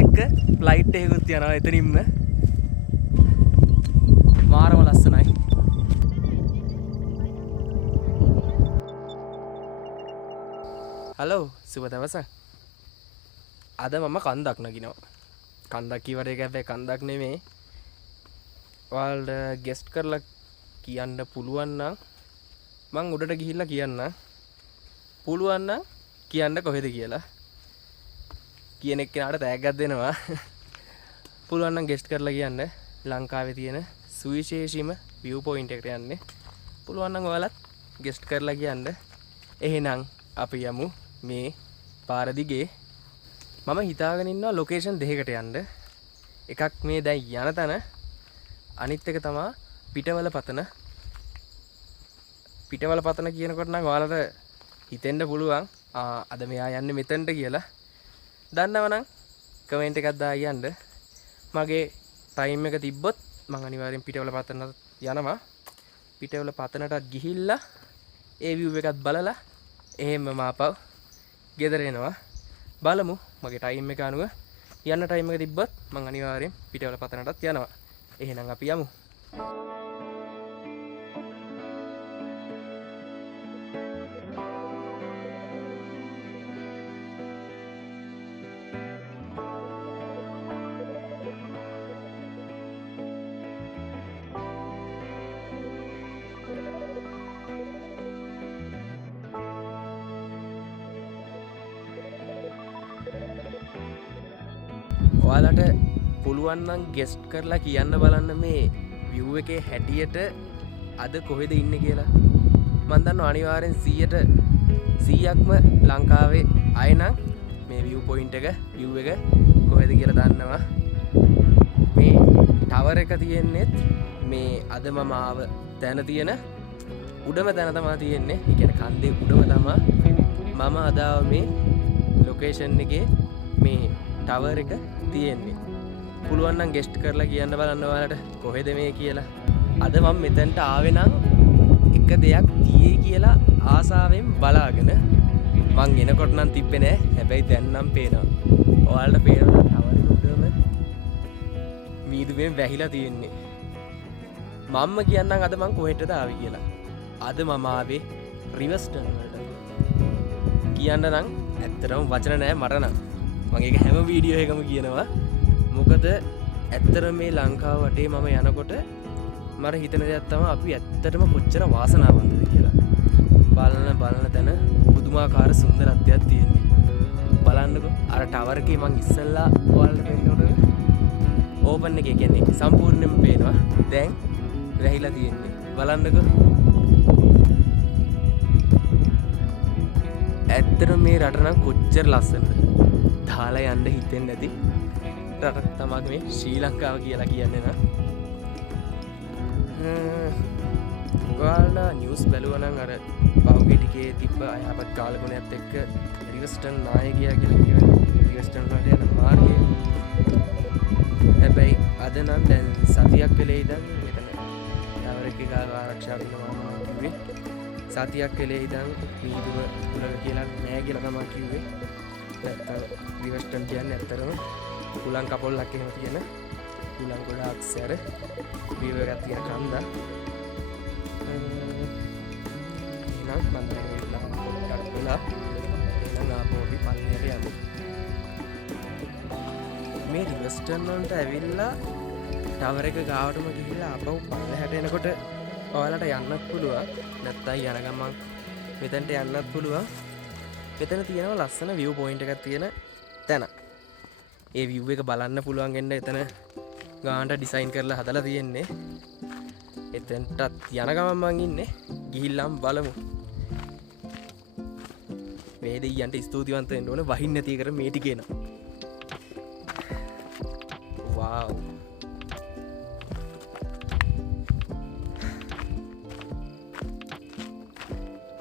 එක්ක ෆ්ලයිට් එකකුත් යනවා එතනින්ම. මාරම ලස්සනයි. හලෝ සුබ දවසක්. අද මම කන්දක් නගිනවා. කන්දක් කිව්වට ඒක හැබැයි කන්දක් නෙමෙයි. ඔයාලට ගෙස්ට් කරලා කියන්න පුළුවන් නම් මං උඩට ගිහිල්ලා කියන්න. පුළුවන් නම් කියන්න කොහෙද කියලා. කියන එක්කෙනාට තෑග්ගක් දෙනවා. පුළුවන් නම් ගෙස්ට් කරලා කියන්න. ලංකාවේ තියෙන සුවිශේෂීම view point එකට යන්න. පුළුවන් නම් ඔයාලත් ගෙස්ට් කරලා කියන්න. එහෙනම් අපි යමු මේ පාර දිගේ. මම හිතාගෙන ඉන්නවා ලොකේෂන් දෙකකට යන්න. එකක් මේ දැන් යන තැන, අනිත් එක තමයි පිටවල පතන. පිටවල පතන කියනකොට නම් ඔයාලට හිතෙන්න පුළුවන් අද මෙයා යන්නේ මෙතනට කියලා. දන්නවනම් කමෙන්ට් එකක් දාලා යන්න. මගේ ටයිම් එක තිබ්බොත් මම අනිවාර්යෙන් පිටවල පතන යනවා. පිටවල පතනටත් ගිහිල්ලා ඒ view එකත් බලලා එහෙම මාපව් ගෙදර එනවා. බලමු මගේ ටයිම් එක අනුව යන්න ටයිම් එක තිබ්බත් මම අනිවාර්යෙන් පිටවල පතනටත් යනවා. එහෙනම් අපි යමු. ඔයාලට පුළුවන් නම් ගෙස්ට් කරලා කියන්න බලන්න මේ view එකේ හැටියට අද කොහෙද ඉන්නේ කියලා. මම දන්නවා අනිවාර්යෙන් 100%ක්ම ලංකාවේ අය නම් මේ view point එක view එක කොහෙද කියලා දන්නවා. මේ ටවර් එක තියෙන්නේත් මේ අද මම ආව තැන තියෙන උඩම තැන තමයි තියෙන්නේ. ඒ කියන්නේ කන්දේ උඩම තමයි මම අද මේ ලොකේෂන් එකේ මේ ටවර් එක තියෙන්නේ. පුළුවන් නම් ගෙස්ට් කරලා කියන්න බලන්න ඔයාලට කොහෙද මේ කියලා. අද මම මෙතනට ආවේ නම් එක දෙයක් තියේ කියලා ආසාවෙන් බලාගෙන. මං එනකොට නම් තිබ්බේ නෑ. හැබැයි දැන් නම් පේනවා. ඔයාලට පේනවා ටවර් එක උඩම මීදුමෙන් වැහිලා තියෙන්නේ. මම්ම කියන්නම් අද මං කොහෙටද ආවේ කියලා. අද මම ආවේ රිවර්ස්ටන් වලට. කියන්න නම් ඇත්තටම වචන නෑ මට නම්. මම ඒක හැම වීඩියෝ එකම කියනවා. මොකද ඇත්තට මේ ලංකාව වටේ මම යනකොට මට හිතෙන දෙයක් තමයි අපි ඇත්තටම කොච්චර වාසනාවන්තද කියලා. බලන තැන පුදුමාකාර සුන්දරත්වයක් තියෙන්නේ. බලන්නකෝ අර ටවර් එකේ මං ඉස්සෙල්ලා ඔයාලට පෙන්නකොට ඕපන් එකේ කියන්නේ සම්පූර්ණයෙන්ම පේනවා. දැන් වැහිලා තියෙන්නේ. බලන්නකෝ. ඇත්තට මේ රට නම් කොච්චර ලස්සනද. දාලා යන්න හිතෙන්නේ නැති රටක් තමයි මේ ශ්‍රී ලංකාව කියලා කියන්නේ නා. ඔයාලා නිවුස් බැලුවා නම් අර පහුගිය ටිකේ තිබ්බ අයහපත් කාලගුණයත් එක්ක රිවර්ස්ටන් නායකයා කියලා කියවෙන රිවර්ස්ටන් වලට යන මාර්ගය. හැබැයි අද නම් දැන් සතියක් වෙලේ ඉඳන් මෙතන ටවර් එකේ ගාව ආරක්ෂා වෙනවා මම කිව්වේ. සතියක් වෙලේ ඉඳන් මීදුම උලක කියලා නෑ කියලා තමයි කිව්වේ. නැත්තම් රිවර්ස්ටන් කියන්නේ ඇත්තරම කුලං කපොල්ලක් එහෙම තියෙන කුලං ගොඩාක් සැර view එකක් තියෙන කන්ද. එහෙනම් මම දැන් ඉන්නවා පොඩ්ඩක් වෙලා එහෙනම් ආපහු අපි පල්ලියට යමු. මේ රිවර්ස්ටන් වලට ඇවිල්ලා ටවර් එක ගාවටම ගිහිල්ලා ආපහු පල්ලෙහාට එනකොට ඔයාලට යන්නත් පුළුවන්. නැත්තම් යන ගමන් මෙතනට යන්නත් පුළුවන්. මෙතන තියෙනවා ලස්සන view point එකක් තියෙන තැන. ඒ view එක බලන්න පුළුවන් වෙන්න එතන ගානට ඩිසයින් කරලා හදලා තියෙන්නේ. එතනටත් යන ගමන් මං ඉන්නේ. ගිහිල්ලාම බලමු. මේ දෙයියන්ට ස්තුතිවන්ත වෙන්න ඕනේ වහින්න නැති කර මේ ටිකේ න. වාව්.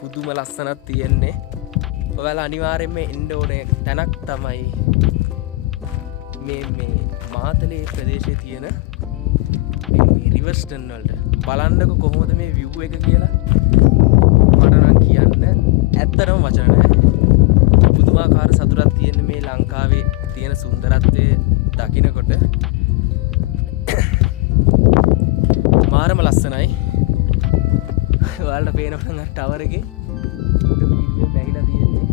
පුදුම ලස්සනක් තියෙන්නේ. ඔයාලා අනිවාර්යෙන්ම එන්න ඕනේ තැනක් තමයි මේ මාතලේ ප්‍රදේශයේ තියෙන මේ රිවර්ස්ටන් වලට. බලන්නකො කොහොමද මේ view එක කියලා. මට නම් කියන්න ඇත්තටම වචන නැහැ. පුදුමාකාර සතුටක් තියෙන මේ ලංකාවේ තියෙන සුන්දරත්වය දකිනකොට මාරම ලස්සනයි. ඔයාලට පේනවා නම් ටවර් එකේ උඩ මීදුමේ බැහිලා තියෙන්නේ.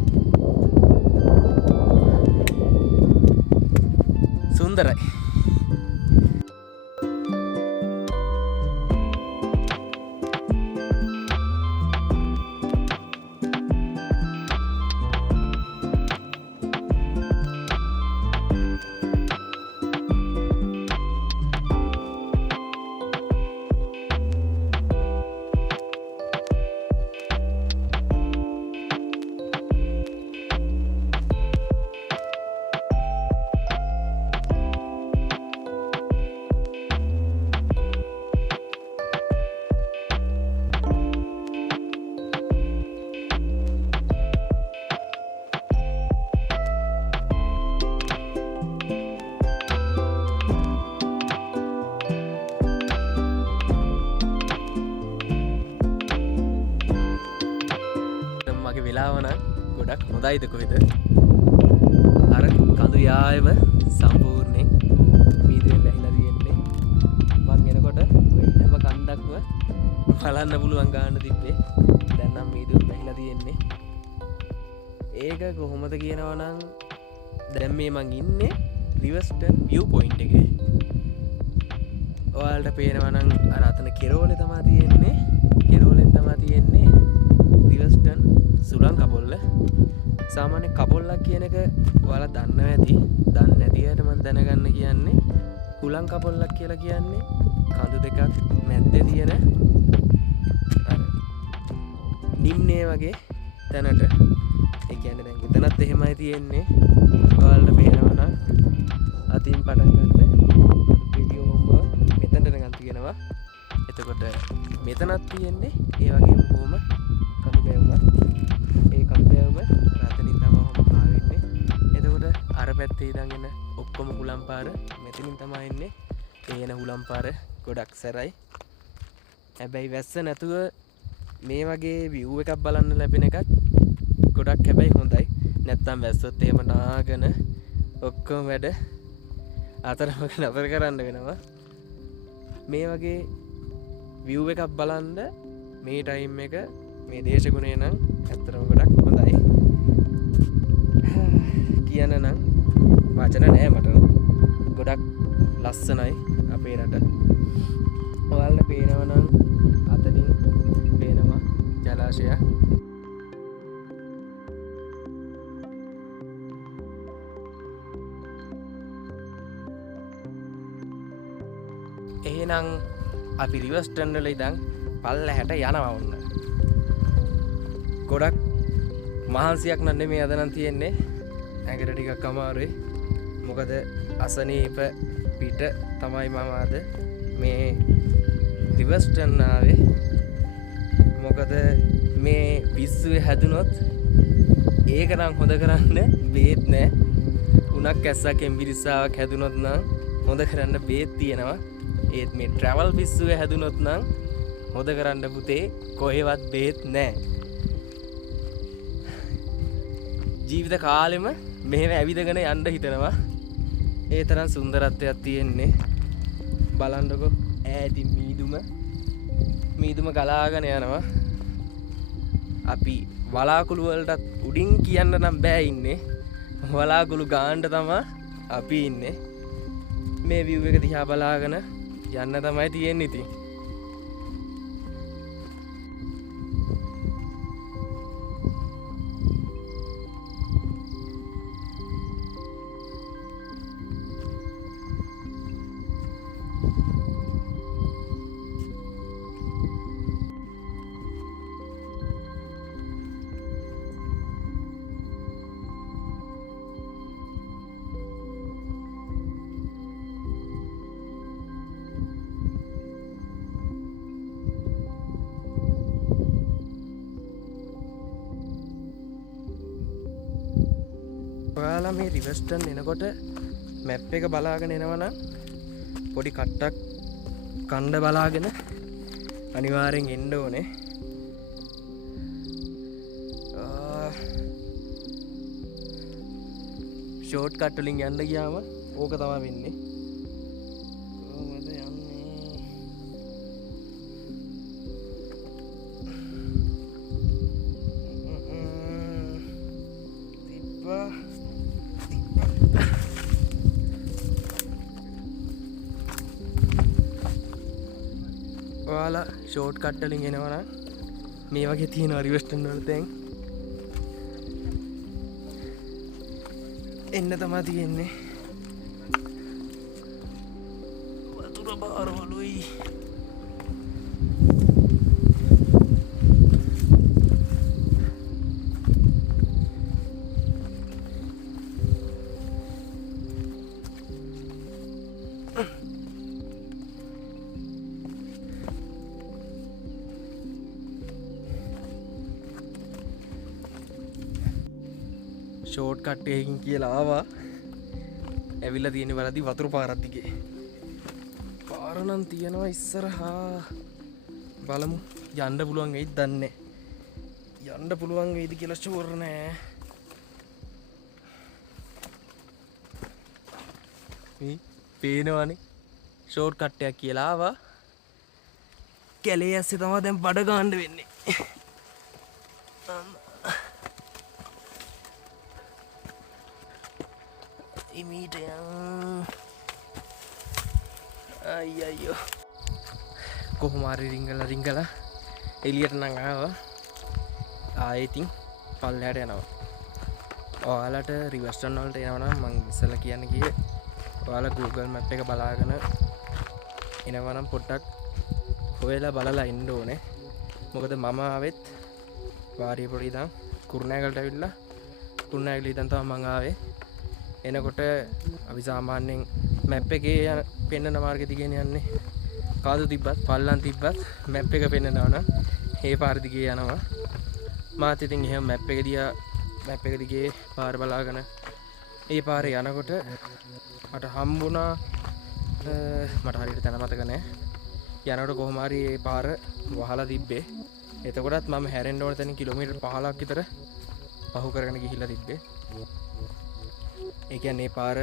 සුන්දරයි. මගේ වෙලාවන ගොඩක් හොඳයිද කොහෙද අර කඳු යායම සම්පූර්ණයෙන් මීදුවෙන් බැහිලා තියෙන්නේ. මං එනකොට හැම කන්දක්ම බලන්න පුළුවන් ගාන තිබ්බේ. දැන් නම් මීදුවෙන් බැහිලා තියෙන්නේ. ඒක කොහොමද කියනවා නම් දැන් මේ මං ඉන්නේ රිවර්ස්ටන් view point එකේ. ඔයාලට පේනවා නම් අර අතන කෙරෝලේ තමයි තියෙන්නේ. කෙරෝලෙන් තමයි තියෙන්නේ රිවර්ස්ටන් සුළං කපොල්ල. සාමාන්‍ය කපොල්ලක් කියන එක ඔයාලා දන්නවා ඇති. දන්නේ නැති අයට මම දැනගන්න කියන්නේ හුළං කපොල්ලක් කියලා කියන්නේ කඳු දෙකක් මැද්දේ තියෙන අර නිම්නේ වගේ තැනට. ඒ කියන්නේ දැන් මෙතනත් එහෙමයි තියෙන්නේ. ඔයාලට පේනවා නම් අතින් පටන් ගන්න වීඩියෝ එක මෙතනට ගන්න තියෙනවා. එතකොට මෙතනත් තියෙන්නේ ඒ වගේම බොහොම කඳු බැවුමක්. ඒ කඳු බැවුම රතනින් තමයි ඔහොම ආවෙන්නේ. එතකොට අර පැත්තේ ඉඳන් එන ඔක්කොම හුලම් පාර මෙතනින් තමයි එන්නේ. ඒ එන හුලම් පාර ගොඩක් සැරයි. හැබැයි වැස්ස නැතුව මේ වගේ view එකක් බලන්න ලැබෙන එකත් ගොඩක් හැබැයි හොඳයි. නැත්තම් වැස්සොත් එහෙම නාගෙන ඔක්කොම වැඩ අතරමඟ නතර කරන්න වෙනවා. මේ වගේ view එකක් බලන්න මේ ටයිම් එක මේ දේශගුණය නම් ඇත්තටම ගොඩක් හොඳයි. කියන්න නම් වචන නෑ මට. ගොඩක් ලස්සනයි අපේ රට. ඔයාලට පේනවා නම් අතනින් පේනවා ජලාශය. එහෙනම් අපි රිවර්ස්ටන් වල ඉඳන් පල්ලෙහාට යනවා වුණ. ගොඩක් මහන්සියක් නම් නෙමෙයි අද නම් තියෙන්නේ. ඇඟට ටිකක් අමාරුයි. මොකද අසනීප පිට තමයි මම අද මේ රිවර්ස්ටන් ආවේ. මොකද මේ පිස්සුවේ හැදුනොත් ඒක නම් හොඳ කරන්න බේත් නෑ. උණක් ඇස්සක් එම්බිරිස්සාවක් හැදුනොත් නම් හොඳ කරන්න බේත් තියෙනවා. ඒත් මේ ට්‍රැවල් පිස්සුවේ හැදුනොත් නම් හොඳ කරන්න පුතේ කොහෙවත් බේත් නෑ. ජීවිත කාලෙම මෙහෙම ඇවිදගෙන යන්න හිතනවා. ඒ තරම් සුන්දරත්වයක් තියෙන්නේ. බලන්නකෝ ඈතින් මීදුම ගලාගෙන යනවා. අපි වලාකුළු වලටත් උඩින් කියන්න නම් බෑ ඉන්නේ. වලාකුළු ගාන්න තමයි අපි ඉන්නේ. මේ view එක දිහා බලාගෙන යන්න තමයි තියෙන්නේ ඉතින්. ඔයාලා මේ රිවර්ස්ටන් එනකොට මැප් එක බලාගෙන එනවනම් පොඩි කට්ටක් කණ්ඩ බලාගෙන අනිවාර්යෙන් එන්න ඕනේ. ෂෝට් කට් වලින් යන්න ගියාම ඕක තමයි වෙන්නේ. කොහමද යන්නේ? තිබ්බා. ඔයාලා ෂෝට් කට් වලින් එනවා නම් මේ වගේ තියෙනවා රිවර්ස්ටන් වල තැන්. එන්න තමයි තියෙන්නේ. වතුර බාරවලුයි. ෂෝට් කට් එකකින් කියලා ආවා. ඇවිල්ලා තියෙන වලදී වතුර පාරක් දිගේ. පාර නම් තියනවා ඉස්සරහා. බලමු යන්න පුළුවන් වෙයිද දන්නේ. යන්න පුළුවන් වෙයිද කියලා ෂුවර් නෑ. මේ පේනවනේ ෂෝට් කට් එකක් කියලා ආවා. කැලේ ඇස්සේ තමයි දැන් බඩ ගන්න වෙන්නේ. මීට අයියෝ කොහොම හරි රිංගලා එළියට නම් ආවා. ආයෙතින් පල්ලෙහාට යනවා. ඔයාලට රිවර්ස්ටන් වලට එනවා නම් මං ඉස්සෙල්ලා කියන්න ගියේ ඔයාලා Google Map එක බලාගෙන එනවා නම් පොඩ්ඩක් හොයලා බලලා ඉන්න ඕනේ. මොකද මම ආවෙත් වාරිය පොඩි ඉඳන් කුරුණෑගලට ඇවිල්ලා කුරුණෑගල ඉඳන් තමයි මං ආවේ. එනකොට අපි සාමාන්‍යයෙන් මැප් එකේ පෙන්වන මාර්ගෙ දිගේ යන්නේ. කාදු තිබ්බත් පල්ලම් තිබ්බත් මැප් එක පෙන්වනවා නම් ඒ පාර දිගේ යනවා. මාත් ඉතින් එහෙම මැප් එක දිගේ පාර බලාගෙන ඒ පාරේ යනකොට මට හම්බුණා මට හරියට තැන මතක නැහැ. යනකොට කොහොම හරි ඒ පාර වහලා තිබ්බේ. එතකොටත් මම හැරෙන්න ඕන තැන කිලෝමීටර් 15ක් විතර පහු කරගෙන ගිහිල්ලා තිබ්බේ. ඒ කියන්නේ පාර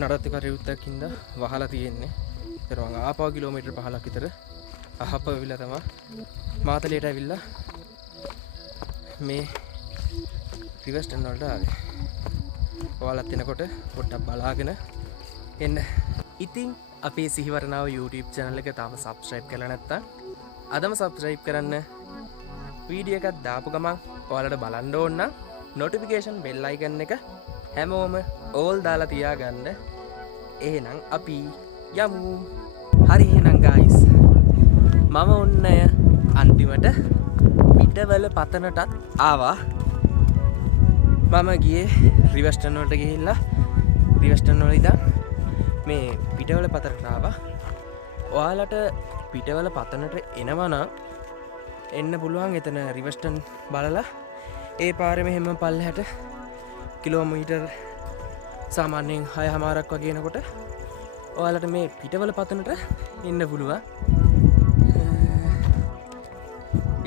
නඩත්තු කටයුත්තක් හින්දා වහලා තියෙන්නේ. ඒතර මම ආපහු කිලෝමීටර් 15ක් විතර අහපවිලා තමයි මාතලයට ඇවිල්ලා මේ රිවර්ස්ටන් වලට ආවේ. ඔයාලත් එනකොට පොඩ්ඩක් බලාගෙන එන්න. ඉතින් අපේ සිහිවරනාව YouTube channel එක තාම subscribe කරලා නැත්නම් අදම subscribe කරන්න. වීඩියෝ එකක් දාපු ගමන් ඔයාලට බලන්න ඕන නම් notification bell icon එක හැමෝම ඕල් දාලා තියාගන්න. එහෙනම් අපි යමු. හරි එහෙනම් guys මම ඔන්න අන්තිමට පිටවල පතනටත් ආවා. මම ගියේ රිවර්ස්ටන් වලට ගිහිල්ලා රිවර්ස්ටන් වල ඉඳන් මේ පිටවල පතනට ආවා. ඔයාලට පිටවල පතනට එනවා නම් එන්න පුළුවන්. එතන රිවර්ස්ටන් බලලා ඒ පාරේ මෙහෙම පල්ලෙහාට කිලෝමීටර් සාමාන්‍යයෙන් 6මාරක් වගේ එනකොට ඔයාලට මේ පිටවල පතනට එන්න පුළුවන්.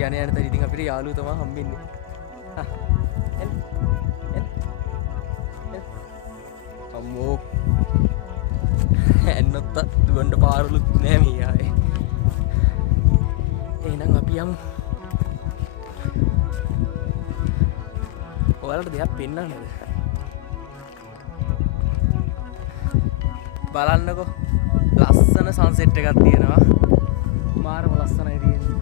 යන යන තැන ඉතින් අපිට යාළුවෝ තමයි හම්බෙන්නේ. අම්මෝ එන්නත් දුවන්න පාරලුත් නෑ මේ ආයේ. එහෙනම් අපි යමු. ඔයාලට දෙයක් පෙන්නන්නද? බලන්නකෝ ලස්සන සන්සෙට් එකක් තියෙනවා. මාරම ලස්සනයි තියෙන්නේ.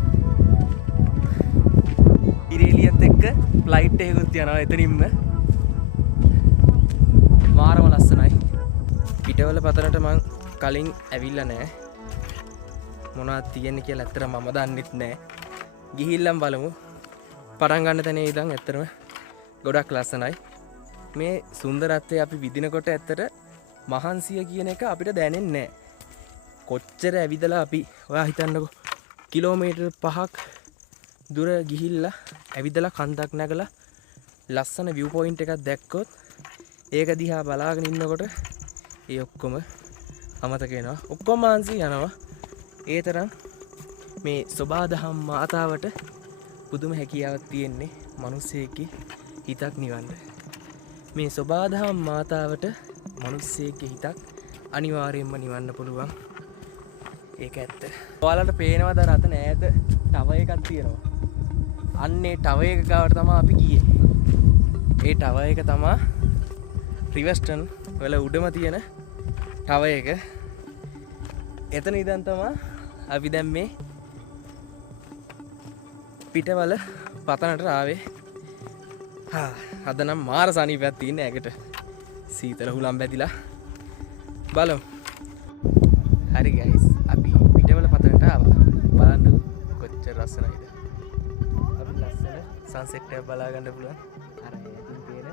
ඉරේලියත් එක්ක ෆ්ලයිට් එකකුත් යනවා එතනින්ම. මාරම ලස්සනයි. පිටවල පතනට මං කලින් ඇවිල්ලා නැහැ. මොනවද තියෙන්නේ කියලා ඇත්තට මම දන්නෙත් නැහැ. ගිහිල්ලම් බලමු. පටන් ගන්න තැනේ ඉඳන් ඇත්තටම ගොඩක් ලස්සනයි. මේ සුන්දරත්වය අපි විඳිනකොට ඇත්තට මහන්සිය කියන එක අපිට දැනෙන්නේ නැහැ. කොච්චර ඇවිදලා අපි ඔයා හිතන්නකෝ කිලෝමීටර් 5ක් දුර ගිහිල්ලා ඇවිදලා කන්දක් නැගලා ලස්සන view point එකක් දැක්කොත් ඒක දිහා බලාගෙන ඉන්නකොට ඒ ඔක්කොම අමතක වෙනවා. ඔක්කොම මාන්සි යනවා. ඒ තරම් මේ සබාදහම් මාතාවට පුදුම හැකියාවක් තියෙන්නේ මිනිස්සෙක්ගේ හිතක් නිවන්න. මේ සබාදහම් මාතාවට මිනිස්සෙක්ගේ හිතක් අනිවාර්යයෙන්ම නිවන්න පුළුවන්. ඒක ඇත්ත. ඔයාලට පේනවද රත නෑද ටව එකක් තියෙනවා. අන්නේ ටව එක ගාවට තමයි අපි ගියේ. ඒ ටව එක තමයි රිවර්ස්ටන් වල උඩම තියෙන ටව එක. එතන ඉඳන් තමයි අපි දැන් මේ පිටවල පතනට ආවේ. අද නම් මාර සනීපයක් තියෙන ඇඟට. සීතල හුලම් බැදිලා බලමු. හරි ගයිස් අපි පිටවල පතනට ආවා. බලන්න කොච්චර ලස්සනයිද. අපි ලස්සන සන්සෙට් එක බලා ගන්න පුළුවන්. අර ඇතින් තියෙන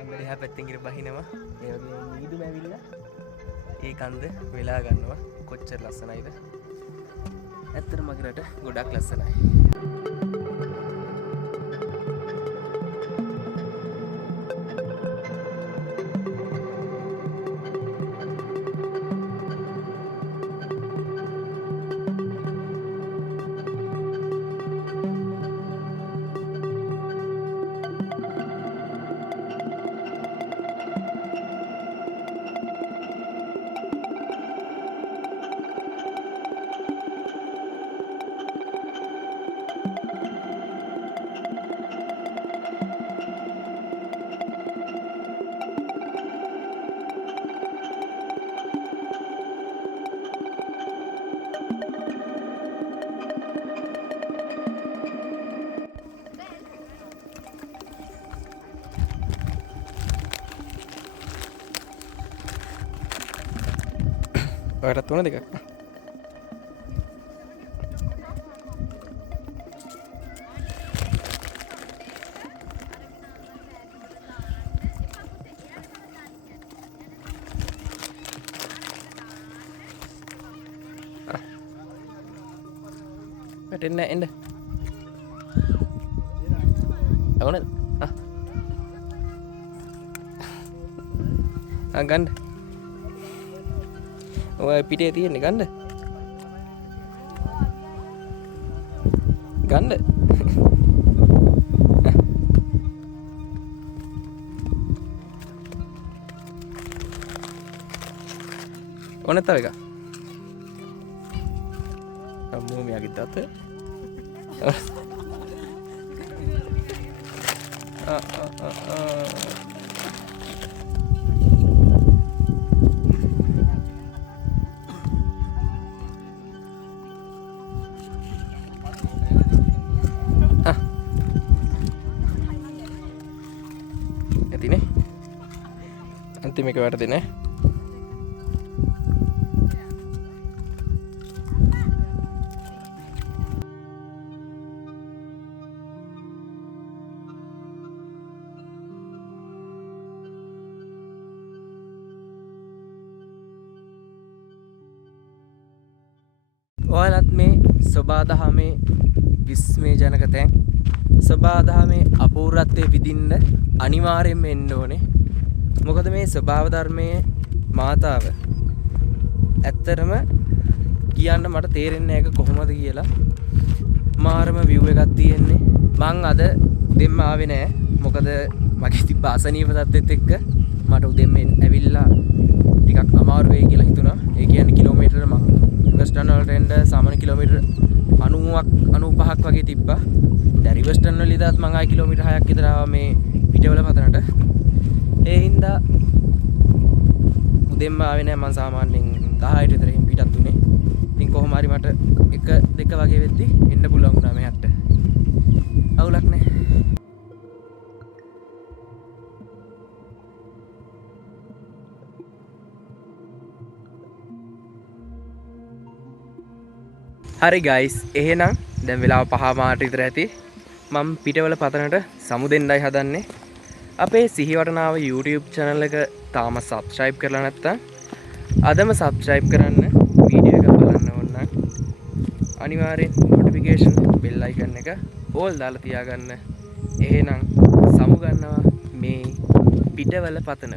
අංගල එහා පැත්තෙන් ගිර බහිනවා. ඒ වගේ මීදුම ඇවිල්ලා ඒ කන්ද වෙලා ගන්නවා. කොච්චර ලස්සනයිද. ඇත්තටම මගේ රට ගොඩක් ලස්සනයි. ඔයටත් උන දෙකක්. වැටෙන්නේ නැහැ එන්න. අවුනද? ගන්න. ඔය පිටේ තියෙන්නේ ගන්න. ගන්න. ඕන තව එක. අම්මෝ මෙයාගේ තාත්ත. ඇතිනේ අන්තිම එක වැටදේ නෑ. ඔයාලත් මේ සබාදහමේ විස්මය ජනක තැන් සබාදහමේ අපූර්වත්වය විඳින්න අනිවාර්යෙන්ම එන්න ඕනේ. මොකද මේ ස්වභාව ධර්මයේ මාතාව ඇත්තටම කියන්න මට තේරෙන්නේ නැහැ ඒක කොහොමද කියලා. මාරම view එකක් තියෙන්නේ. මං අද උදෙන්ම ආවේ නැහැ. මොකද මගේ තිබ්බ අසනීප තත්ත්වෙත් එක්ක මට උදෙන්ම ඇවිල්ලා ටිකක් අමාරු වෙයි කියලා හිතුණා. ඒ කියන්නේ කිලෝමීටර මං රිවර්ස්ටන් වලට එන්න සාමාන්‍ය කිලෝමීටර 90ක් 95ක් වගේ තිබ්බා. දැන් රිවර්ස්ටන් වල ඉඳලා මං ආයි කිලෝමීටර 6ක් විතර ආවා මේ පිටවල පතනට. ඒ හින්දා උදෙන්ම ආවේ නැහැ. මං සාමාන්‍යයෙන් 10ට විතර පිටත් උනේ. ඉතින් කොහොම හරි මට 1-2 වගේ වෙද්දි එන්න පුළුවන් වුණා මෙහාට. අවුලක් නැහැ. හරි ගයිස් එහෙනම් දැන් වෙලාව 5:00 විතර ඇති. මම පිටවල පතනට සමුදෙන්නයි හදන්නේ. අපේ සිහිවටනාව YouTube channel එක තාම subscribe කරලා නැත්නම් අදම subscribe කරන්න. වීඩියෝ එක බලන්න ඕන නම් අනිවාර්යෙන් notification bell icon එක all දාලා තියාගන්න. එහෙනම් සමු ගන්නවා මේ පිටවල පතන